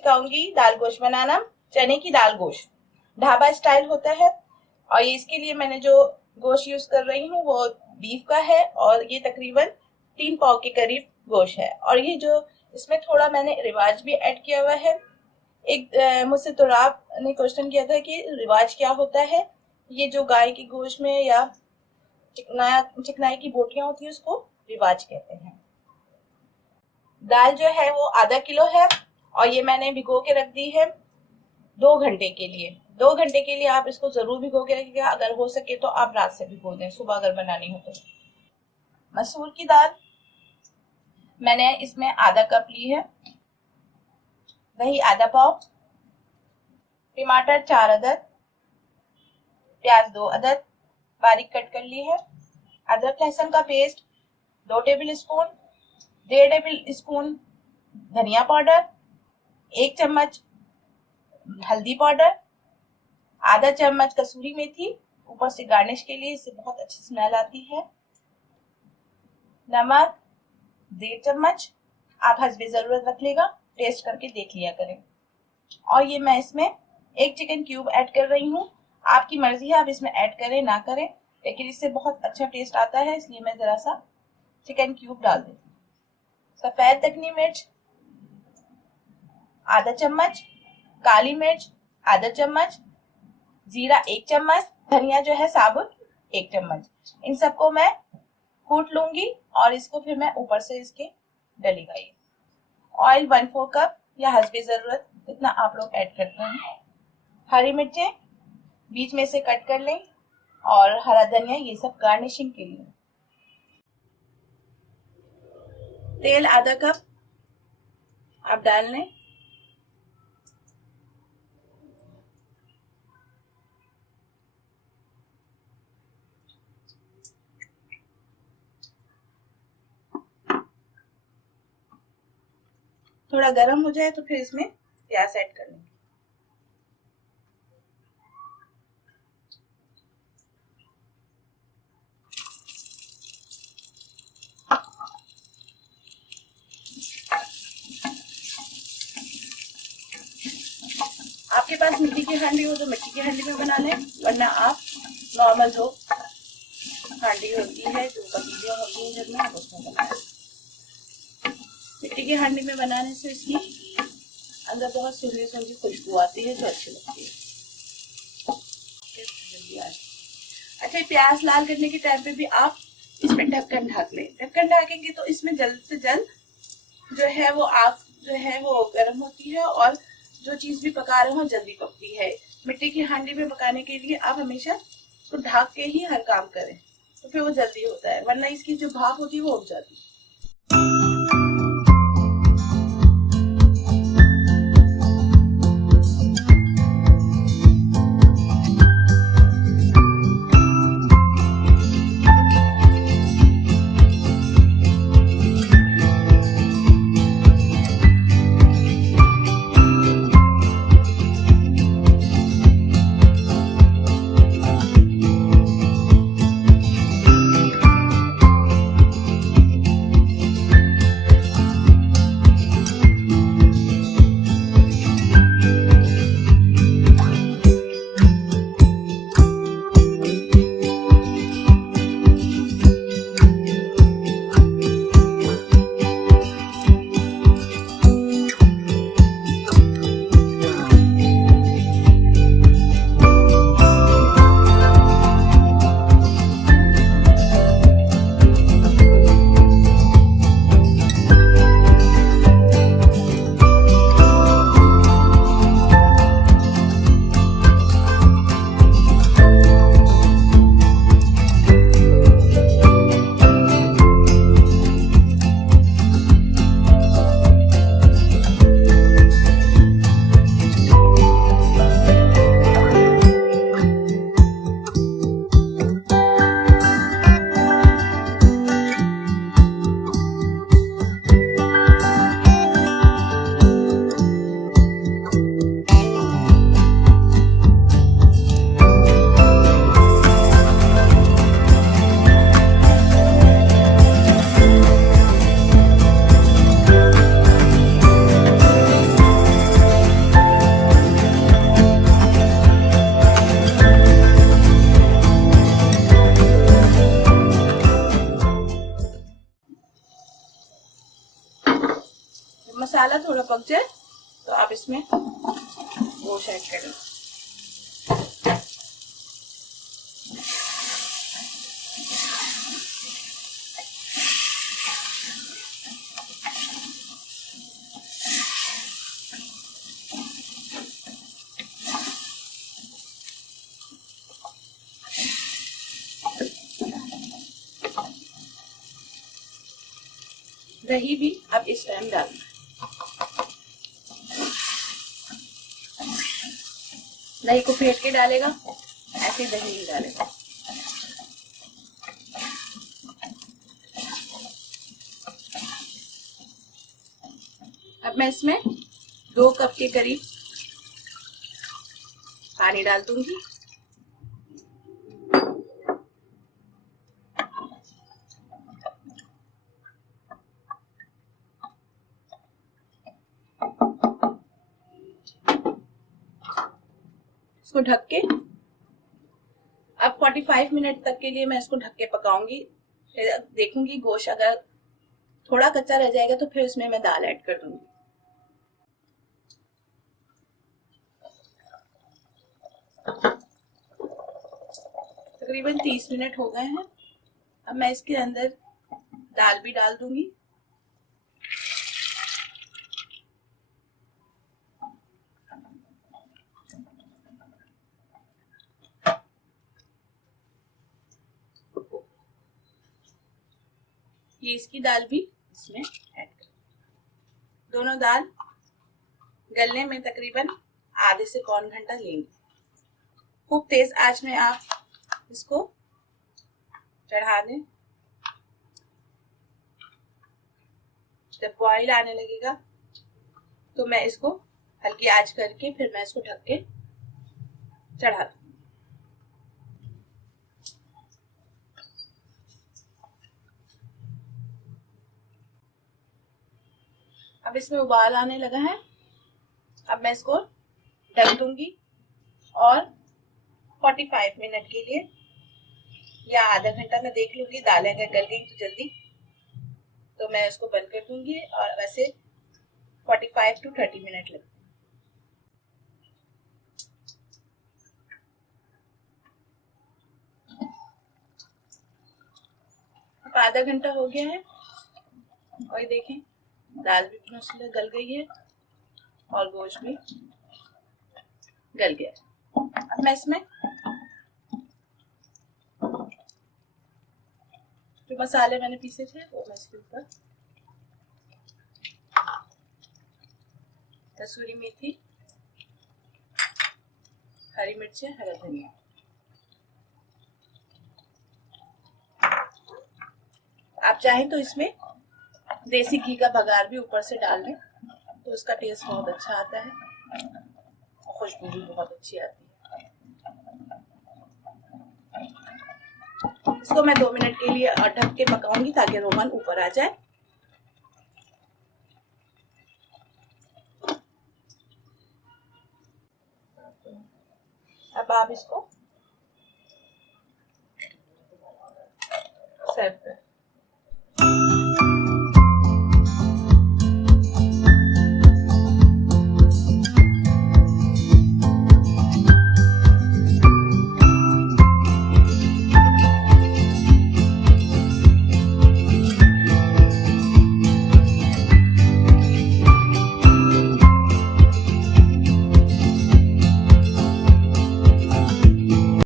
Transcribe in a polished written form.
सिखाऊंगी दाल गोश्त बनाना, चने की दाल गोश्त। ढाबा स्टाइल होता है और ये इसके लिए मैंने जो गोश्त यूज कर रही हूँ वो बीफ का है और ये तकरीबन 3 पाव के करीब गोश्त है। और ये जो इसमें थोड़ा मैंने रिवाज भी ऐड किया हुआ है। एक मुझसे तुराब ने क्वेश्चन किया था कि रिवाज क्या होता है। ये जो गाय की गोश्त में या चिकनाई की बोटियां होती है उसको रिवाज कहते हैं। दाल जो है वो आधा किलो है और ये मैंने भिगो के रख दी है 2 घंटे के लिए। 2 घंटे के लिए आप इसको जरूर भिगो के रखिएगा, अगर हो सके तो आप रात से भिगो दें, सुबह अगर बनानी हो तो। मसूर की दाल मैंने इसमें आधा कप ली है, दही आधा पाव, टमाटर 4 अदद, प्याज 2 अदद बारीक कट कर ली है, अदरक लहसुन का paste 2 table spoon, 1.5 table spoon धनिया पाउडर, 1 चम्मच हल्दी पाउडर, आधा चम्मच कसूरी मेथी ऊपर से गार्निश के लिए, इससे बहुत अच्छी स्मेल आती है, नमक 1.5 चम्मच, आप हस्बे जरूरत रख लेगा, टेस्ट करके देख लिया करें। और ये मैं इसमें 1 चिकन क्यूब ऐड कर रही हूँ। आपकी मर्जी है आप इसमें ऐड करें ना करें, लेकिन इससे बहुत अच्छा टेस्ट आता है, इसलिए मैं जरा सा चिकन क्यूब डाल देती हूँ। सफेद दखनी मिर्च आधा चम्मच, काली मिर्च आधा चम्मच, जीरा 1 चम्मच, धनिया जो है साबुत 1 चम्मच। इन सबको मैं कूट लूंगी और इसको फिर मैं ऊपर से इसके डलेगा। ये ऑयल 1/4 कप या हस्बे जरूरत इतना आप लोग ऐड करते हैं। हरी मिर्चें बीच में से कट कर लें और हरा धनिया, ये सब गार्निशिंग के लिए। तेल आधा कप आप डाल लें। थोड़ा गर्म हो जाए तो फिर इसमें प्याज ऐड कर लेंगे। आपके पास मिट्टी की हांडी हो तो मिट्टी की हांडी में बना लें, वरना आप नॉर्मल जो हांडी होती है, जो पतीलियां होती हैं घर में, आप उसमें बनाएं। मिट्टी की हांडी में बनाने से इसकी अंदर बहुत सुंदर सुंदर खुशबू आती है जो अच्छी लगती है। अच्छा, प्याज लाल करने के टाइम पे भी आप इसमें ढक्कन ढक लें। ढक्कन ढकेंगे तो इसमें जल्द से जल्द जो है वो आग जो है वो गर्म होती है और जो चीज भी पका रहे हो जल्दी पकती है। मिट्टी की हांडी में पकाने के लिए आप हमेशा उसको ढक के ही हर काम करें, तो फिर वो जल्दी होता है, वरना इसकी जो भाप होती है वो उग जाती है। मसाला थोड़ा पक जाए तो आप इसमें गोश्त ऐड करें। दही भी अब इस टाइम डालना है। दही को फेंट के डालेगा, ऐसे दही नहीं डालेगा। अब मैं इसमें 2 कप के करीब पानी डाल दूंगी। इसको ढक के अब 45 मिनट तक के लिए मैं इसको ढक के पकाऊंगी। फिर देखूंगी गोश्त अगर थोड़ा कच्चा रह जाएगा तो फिर इसमें मैं दाल ऐड कर दूंगी। तकरीबन 30 मिनट हो गए हैं। अब मैं इसके अंदर दाल भी डाल दूंगी। ये इसकी दाल भी इसमें ऐड कर। दोनों दाल गलने में तकरीबन आधे से पौन घंटा लेंगे। खूब तेज आंच में आप इसको चढ़ा दें। जब बॉईल आने लगेगा तो मैं इसको हल्की आंच करके फिर मैं इसको ढक के चढ़ा दूं। अब इसमें उबाल आने लगा है। अब मैं इसको ढक दूंगी और 45 मिनट के लिए या आधा घंटा मैं देख लूंगी। दालें अगर गल गई तो जल्दी तो मैं इसको बंद कर दूंगी। और वैसे 45 to 30 मिनट लगते हैं। अब आधा घंटा हो गया है और ये देखें दाल भी मसाला गल गई है और गोश्त भी गल गया है। अब मैं इसमें जो मसाले मैंने पीसे थे वो मैं इसके ऊपर कसूरी मेथी, हरी मिर्चें, हरा धनिया। आप चाहें तो इसमें देसी घी का बघार भी ऊपर से डाल दें तो उसका टेस्ट बहुत अच्छा आता है, खुशबू भी बहुत अच्छी आती है। इसको मैं 2 मिनट के लिए ढक के पकाऊंगी ताकि रोगन ऊपर आ जाए। अब आप इसको सर्व करें।